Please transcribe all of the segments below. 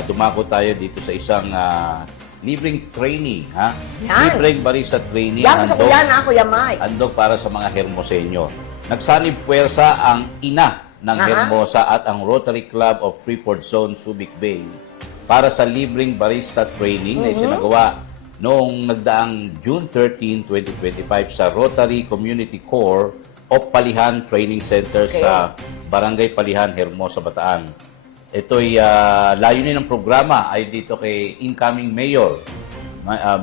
dumako tayo dito sa isang libreng training. Ha? Yan. Libreng barista training. Yan, gusto ko yan, Kuya Mike. Handog para sa mga Hermoseño. Nagsanib puwersa ang ina ng Hermosa at ang Rotary Club of Freeport Zone, Subic Bay para sa libreng barista training na isinagawa noong nagdaang June 13, 2025 sa Rotary Community Core of Palihan Training Center sa Barangay Palihan, Hermosa, Bataan. Ito'y layunin ng programa ay dito kay incoming Mayor,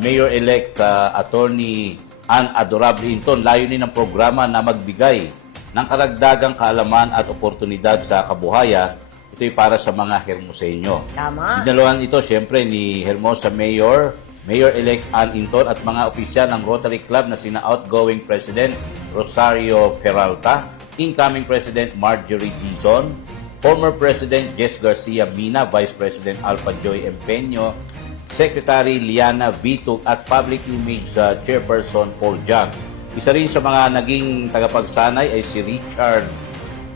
Mayor-elect Attorney Ann Adorable Hinton. Layunin ng programa na magbigay ng karagdagang kaalaman at oportunidad sa kabuhayan. Ito'y para sa mga Hermoseño. Tama. Dinaluhan ito siyempre ni Hermosa Mayor-elect Ann Hinton at mga opisyal ng Rotary Club na sina outgoing President Rosario Peralta, incoming President Marjorie Dizon, former President Jess Garcia Mina, Vice President Alpha Joy Empeño, Secretary Liana Vitug at Public Image Chairperson Paul Jang. Isa rin sa mga naging tagapagsanay ay si Richard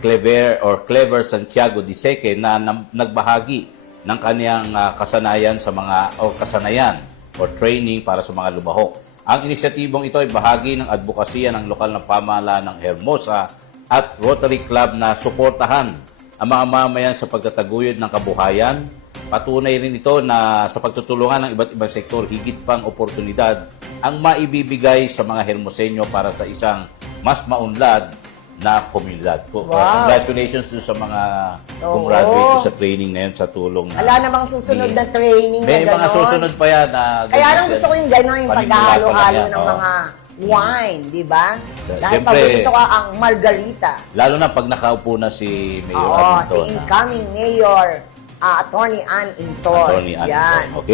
Clever Santiago Diseque na nagbahagi ng kaniyang kasanayan sa mga kasanayan o training para sa mga lumahok. Ang inisyatibong ito ay bahagi ng advokasya ng lokal na pamahalaan ng Hermosa at Rotary Club na suportahan ang mga mamayan sa pagtataguyod ng kabuhayan. Patunay rin ito na sa pagtutulungan ng iba't ibang sektor, higit pang oportunidad ang maibibigay sa mga Hermoseño para sa isang mas maunlad na komunidad. Wow. Congratulations doon sa mga gumraduate sa training na yun, sa tulong. Wala namang susunod na training May na mga gano'n. susunod pa yan. Na Kaya nang gusto ko yung gano'n, yung paghahalo-halo ng Oo. mga wine, di ba? Dahil Siyempre, paborito ko ang margarita. Lalo na pag nakaupo na si Mayor Oo, si Hinton. incoming Mayor, Attorney Ann Hinton. Attorney Ann Yan. Hinton. Okay?